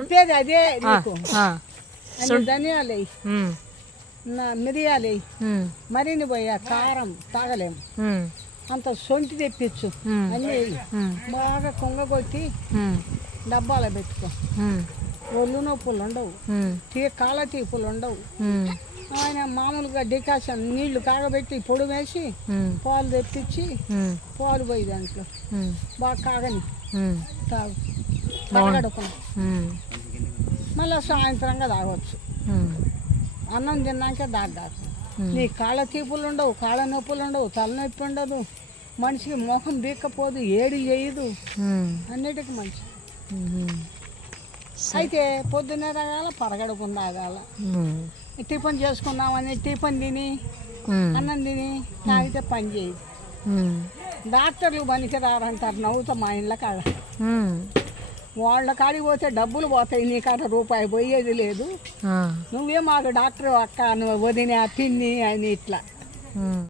చెప్పేది అదే నీకు. ధనియాలు మిరియాలు మరిన్ని పోయా కారం తాగలేము అంత సొంటి తెప్పించు అన్నీ బాగా కొంగకొట్టి డబ్బాలో పెట్టుకో. ఒళ్ళు నొప్పులు ఉండవు, కాళ్ళ తీపులు ఉండవు. ఆయన మామూలుగా డికాషన్ నీళ్లు కాగబెట్టి పొడి వేసి పాలు తెప్పించి పాలు పోయి దాంట్లో బాగా కాగని తాగు పరగడుకుని మళ్ళీ సాయంత్రంగా తాగవచ్చు. అన్నం తిన్నాక దాదాపు నీ కాళ్ళ తీపులు ఉండవు, కాళ్ళ నొప్పులు ఉండవు, తలనొప్పి ఉండదు, మనిషికి మొహం బీక్కపోదు, ఏడి చేయదు, అన్నిటికీ మంచి. అయితే పొద్దున్నే తాగాల, పరగడుకుని తాగాల. టిఫిన్ చేసుకున్నామని టిఫిన్ తిని అన్నం తిని తాగితే పని చేయదు. డాక్టర్లు పనికి రారంటారు నవ్వుతా మా ఇండ్ల కాడ. వాళ్ళ కాడికి పోతే డబ్బులు పోతాయి, నీ కాడ రూపాయి పోయేది లేదు. నువ్వే మాకు డాక్టర్ అక్క, నువ్వు వదిన పిన్ని అని ఇట్లా